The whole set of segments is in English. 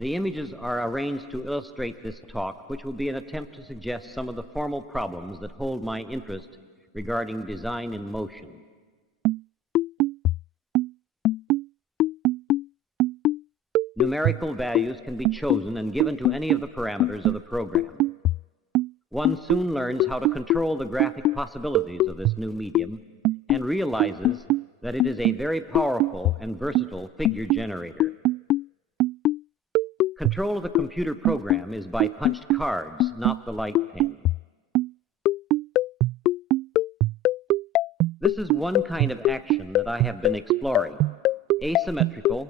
The images are arranged to illustrate this talk, which will be an attempt to suggest some of the formal problems that hold my interest regarding design in motion. Numerical values can be chosen and given to any of the parameters of the program. One soon learns how to control the graphic possibilities of this new medium and realizes that it is a very powerful and versatile figure generator. Control of the computer program is by punched cards, not the light pen. This is one kind of action that I have been exploring. Asymmetrical,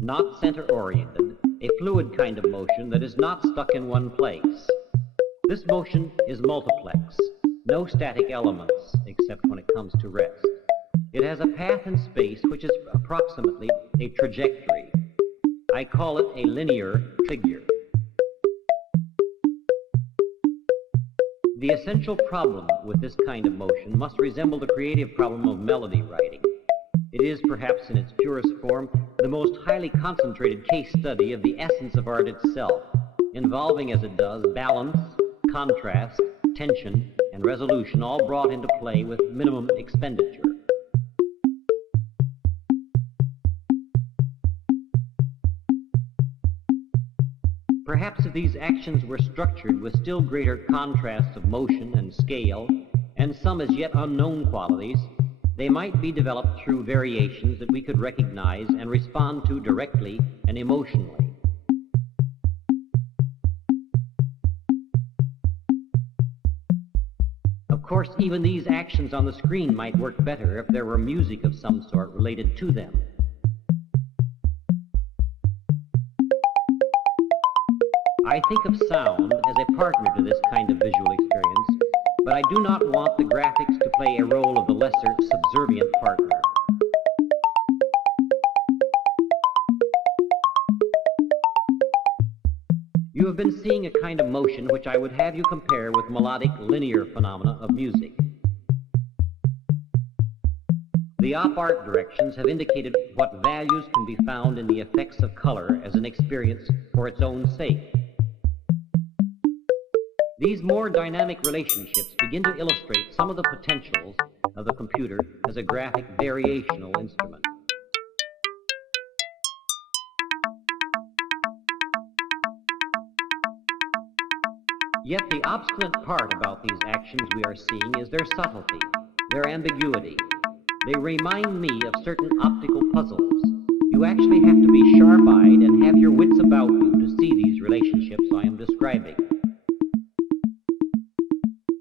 not center-oriented, a fluid kind of motion that is not stuck in one place. This motion is multiplex, no static elements except when it comes to rest. It has a path in space which is approximately a trajectory. I call it a linear figure. The essential problem with this kind of motion must resemble the creative problem of melody writing. It is, perhaps in its purest form, the most highly concentrated case study of the essence of art itself, involving as it does balance, contrast, tension, and resolution, all brought into play with minimum expenditure. Perhaps if these actions were structured with still greater contrasts of motion and scale, and some as yet unknown qualities, they might be developed through variations that we could recognize and respond to directly and emotionally. Of course, even these actions on the screen might work better if there were music of some sort related to them. I think of sound as a partner to this kind of visual experience, but I do not want the graphics to play a role of the lesser, subservient partner. You have been seeing a kind of motion which I would have you compare with melodic linear phenomena of music. The op art directions have indicated what values can be found in the effects of color as an experience for its own sake. These more dynamic relationships begin to illustrate some of the potentials of the computer as a graphic variational instrument. Yet the obstinate part about these actions we are seeing is their subtlety, their ambiguity. They remind me of certain optical puzzles. You actually have to be sharp-eyed and have your wits about you to see these relationships I am describing.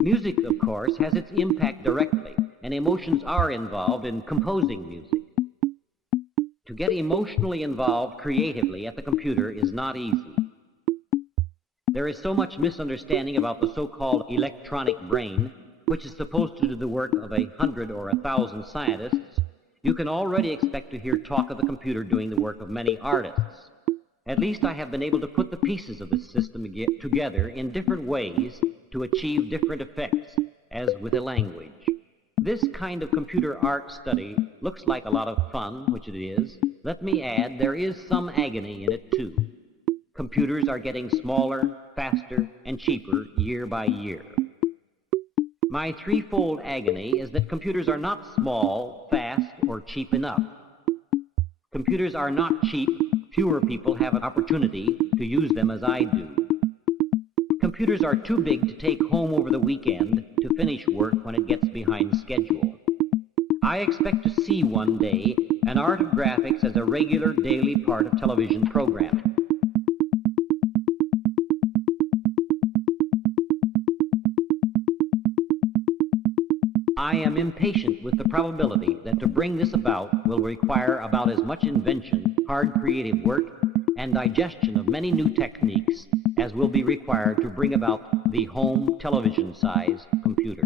Music, of course, has its impact directly, and emotions are involved in composing music. To get emotionally involved creatively at the computer is not easy. There is so much misunderstanding about the so-called electronic brain, which is supposed to do the work of 100 or 1,000 scientists. You can already expect to hear talk of the computer doing the work of many artists. At least I have been able to put the pieces of this system together in different ways to achieve different effects, as with a language. This kind of computer art study looks like a lot of fun, which it is. Let me add, there is some agony in it too. Computers are getting smaller, faster, and cheaper year by year. My threefold agony is that computers are not small, fast, or cheap enough. Computers are not cheap. Fewer people have an opportunity to use them as I do. Computers are too big to take home over the weekend to finish work when it gets behind schedule. I expect to see one day an art of graphics as a regular daily part of television programming. I am impatient with the probability that to bring this about will require about as much invention, hard creative work, and digestion of many new techniques as will be required to bring about the home television-size computer.